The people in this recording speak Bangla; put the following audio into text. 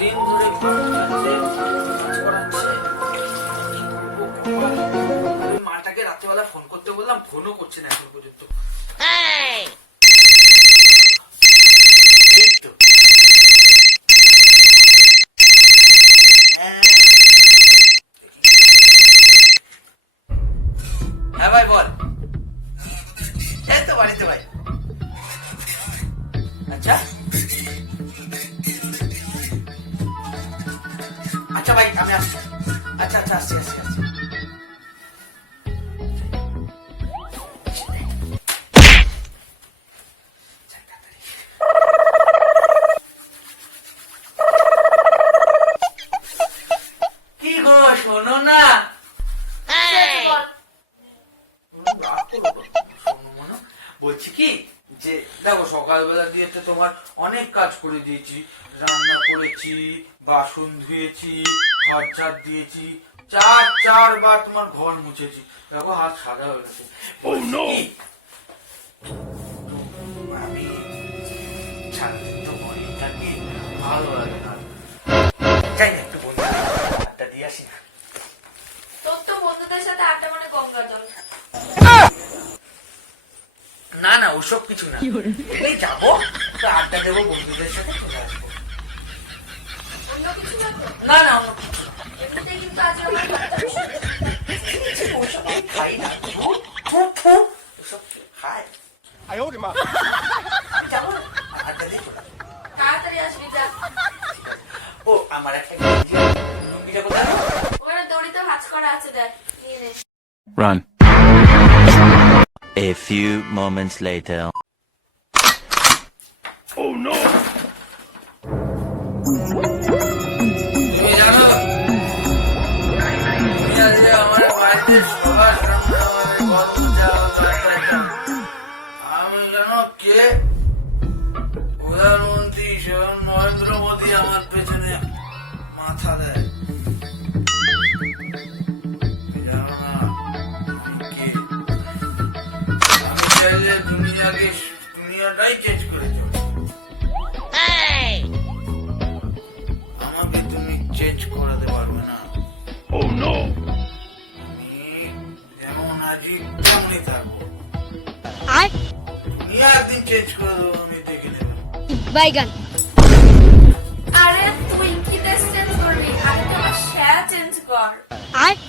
সারাদিন ধরে মাটাকে রাত্রেবেলা ফোন করতে বললাম ফোনও করছে না এখন পর্যন্ত। আসছি আসছি আসছি কি গো শোনো না। রাগ করো তো, শোনো মনে। বলছি কি যে দেখো সকালবেলা দিয়ে তো তোমার অনেক কাজ করে দিয়েছি। রান্না করেছি বাসন ধুয়েছি ঘর ঝাড় দিয়েছি চার চারবার তোমার ঘর মুছেছি। দেখো হাত সাদা হয়ে গেছে। আমি ছাড়তে মরিটাকে ভালো লাগে না। যাই না একটু বন্ধু হাতটা দিয়ে আসি না। তোর তো বন্ধুদের সাথে আড্ডা মানে গঙ্গা জল। না না ওসব কিছু না। এই যাব তো আড্ডা দেবো বন্ধুদের সাথে চলে আসব। অন্য কিছু না না অন্য কিছু না। এমনিতে কিন্তু আজ আমার কথা শুনে ছি, ওসব আমি খাই না ধুর, ধুর, ধুর। ওসব কে খায়? আমি যাব না, আড্ডা দিয়ে চলে আসব। তাড়াতাড়ি আসবি যা ও আমার একটা গেঞ্জি আছে। লুঙ্গিটা কোথায়? ওখানে দড়িতে ভাঁজ করা আছে দেখ নিয়ে নে Run. A few moments later. তুমি আমার পেছনে মাথা দেয়। আমি চাইলে দুনিয়াকে দুনিয়াটাই চেঞ্জ করে আমাকে তুমি চেঞ্জ করাতে পারবে না। যেমন আছি তেমনই থাকব। দুনিয়া একদিন চেঞ্জ করে দেবো আমি দেখে নেব। বাইগান আরে তুই